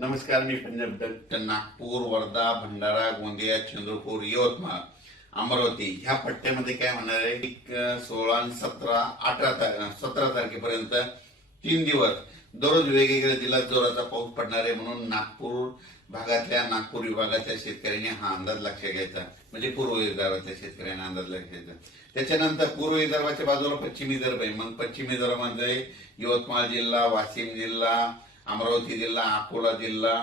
नमस्कार मी पंजाब दत्त नागपूर वर्धा भंडारा गोंदिया चंद्रपूर यवतमाळ अमरावती. ह्या पट्ट्यामध्ये काय होणार आहे? एक सोळा आणि सतरा अठरा तार- सतरा तारखेपर्यंत तीन दिवस दररोज वेगवेगळ्या जिल्ह्यात जोराचा पाऊस पडणार आहे म्हणून नागपूर भागातल्या नागपूर विभागाच्या शेतकऱ्यांनी हा अंदाज लक्षात घ्यायचा. म्हणजे पूर्व विदर्भातल्या शेतकऱ्यांनी अंदाज लक्षात घ्यायचा. त्याच्यानंतर पूर्व विदर्भाच्या बाजूला पश्चिम विदर्भ आहे. मग पश्चिम विदर्भामध्ये यवतमाळ जिल्हा वाशिम जिल्हा अमरावती जिल्हा अकोला जिल्हा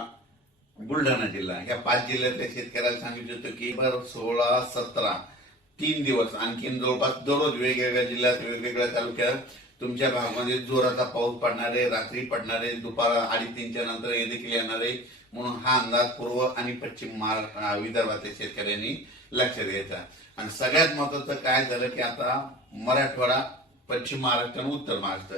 बुलढाणा जिल्हा. या पाच जिल्ह्यातल्या शेतकऱ्याला सांगितलं होतं की बर सोळा सतरा तीन दिवस आणखीन जवळपास दररोज वेगवेगळ्या जिल्ह्यात वेगवेगळ्या तालुक्यात तुमच्या भागामध्ये जोराचा पाऊस पडणार आहे रात्री पडणार आहे दुपार अडी तीनच्या नंतर हे देखील येणार. आहे म्हणून हा अंदाज पूर्व आणि पश्चिम महाराष्ट्र विदर्भातल्या शेतकऱ्यांनी लक्षात द्यायचा आणि सगळ्यात महत्वाचं काय झालं की आता मराठवाडा पश्चिम महाराष्ट्र आणि उत्तर महाराष्ट्र.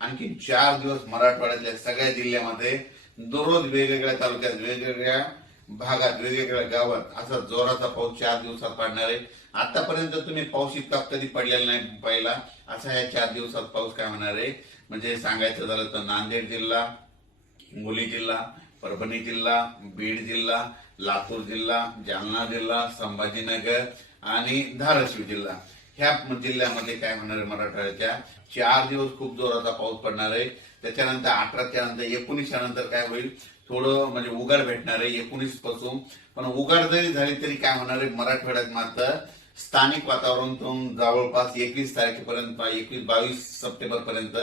आणखी चार दिवस मराठवाड्यातल्या सगळ्या जिल्ह्यामध्ये दररोज वेगवेगळ्या तालुक्यात वेगवेगळ्या भागात वेगवेगळ्या गावात असा जोराचा पाऊस चार दिवसात पडणार. आहे आतापर्यंत तुम्ही पाऊस इतका कधी पडलेला नाही पहिला. असा या चार दिवसात पाऊस काय होणार? आहे म्हणजे सांगायचं झालं तर नांदेड जिल्हा हिंगोली जिल्हा परभणी जिल्हा बीड जिल्हा लातूर जिल्हा जालना जिल्हा संभाजीनगर आणि धाराशिव जिल्हा. ह्या जिल्ह्यामध्ये काय होणार आहे मराठवाड्याच्या? चार दिवस खूप जोराचा पाऊस पडणार आहे. त्याच्यानंतर अठराच्या नंतर एकोणीसच्या नंतर काय होईल? थोडं म्हणजे उघड भेटणार आहे एकोणीसपासून. पण उघड जरी झाली तरी काय होणार आहे? मराठवाड्यात मात्र स्थानिक वातावरणातून जवळपास एकवीस तारखेपर्यंत एकवीस बावीस सप्टेंबर पर्यंत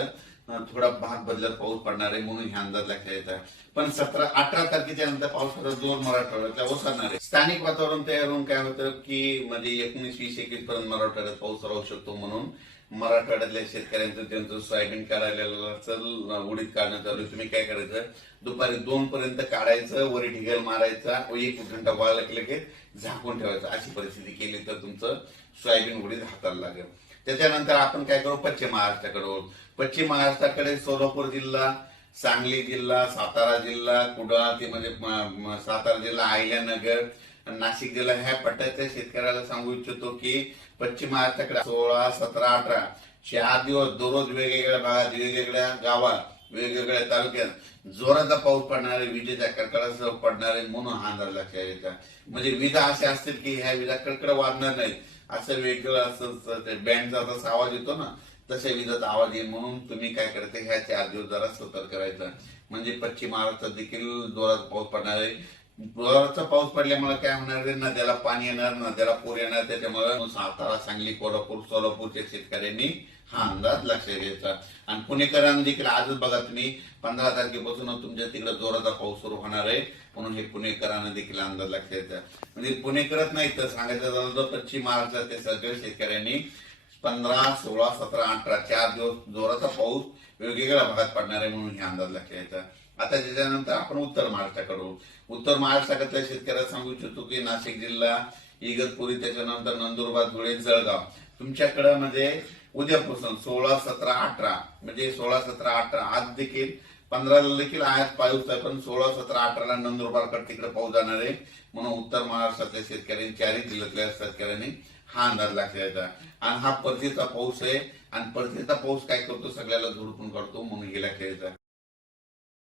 थोडा भाग बदलत पाऊस पडणार आहे म्हणून हे अंदाज लक्षात येतात पण सतरा अठरा तारखेच्या नंतर पावसाचा जोर मराठवाड्यातला ओसरणार आहे. स्थानिक वातावरण तयार होऊन काय होतं की म्हणजे एकोणीस वीस एकवीस पर्यंत मराठवाड्यात पाऊस राहू शकतो म्हणून मराठवाड्यातल्या शेतकऱ्यांचं त्यांचं सोयाबीन काढायला उडीत काढणं चालू तुम्ही काय करायचं? दुपारी दोन पर्यंत काढायचं वरी ढिगल मारायचा व एक घंटा वाळला की लगेच झाकून ठेवायचं. अशी परिस्थिती केली तर तुमचं सोयाबीन उडीत हाताला लागेल. त्याच्यानंतर आपण काय करू? पश्चिम महाराष्ट्राकडे पश्चिम महाराष्ट्राकडे सोलापूर जिल्हा सांगली जिल्हा सातारा जिल्हा कुडाळ ते म्हणजे सातारा जिल्हा अहिल्यानगर नाशिक जिल्हा ह्या पट्ट्याच्या शेतकऱ्याला सांगू इच्छितो की पश्चिम महाराष्ट्राकडे सोळा सतरा अठरा चार दिवस दररोज वेगवेगळ्या भागात वेगवेगळ्या गावात वेगवेगळ्या तालुक्यात जोराचा पाऊस पडणारे विजेच्या कडकडासह पडणारे म्हणून हा अंदाज लक्षात येतात म्हणजे विजा असे असतील की ह्या विजा कडकड वाढणार नाहीत. असं वेगळं असं बँडचा जसा आवाज येतो ना तशा विजाचा आवाज येईल म्हणून तुम्ही काय करायचं ह्या चार दिवस जरा सतर्क करायचं म्हणजे पश्चिम महाराष्ट्रात देखील जोरात पाऊस पडणार आहे. जोराचा पाऊस पडल्यामुळे काय होणार आहे? नद्याला पाणी येणार नद्याला पूर येणार त्याच्यामुळे सातारा सांगली कोल्हापूर सोलापूरच्या शेतकऱ्यांनी हा. अंदाज लक्षात घ्यायचा. आणि पुणेकरांनी देखील आजच बघा तुम्ही पंधरा तारखेपासून तुमच्या तिकडे जोराचा पाऊस सुरू होणार आहे. म्हणून हे पुणेकरांना देखील अंदाज लक्षात घ्यायचा म्हणजे पुणेकरच नाही तर सांगायचं झालं तर पश्चिम महाराष्ट्रातील सगळ्या शेतकऱ्यांनी पंधरा सोळा सतरा अठरा चार दिवस जोराचा पाऊस वेगवेगळ्या भागात पडणार आहे म्हणून हे अंदाज लक्षात घ्यायचा आता त्याच्यानंतर आपण उत्तर महाराष्ट्राकडून. उत्तर महाराष्ट्रातल्या शेतकऱ्याला सांगू इच्छितो की नाशिक जिल्हा इगतपुरी त्याच्यानंतर नंदुरबार धुळे जळगाव. तुमच्याकडं म्हणजे उद्यापासून सोळा सतरा अठरा म्हणजे सोळा सतरा अठरा आज देखील पंधराला देखील आज पाऊस आहे पण सोळा सतरा अठराला नंदुरबारकडे तिकडे पाऊस जाणार आहे. म्हणून उत्तर महाराष्ट्रातल्या शेतकऱ्यांनी चारही जिल्ह्यातल्या शेतकऱ्यांनी हा अंदाज लक्षात आणि हा परतीचा पाऊस आहे. आणि परतीचा पाऊस काय करतो? सगळ्याला झोडपून करतो म्हणून हे लक्षात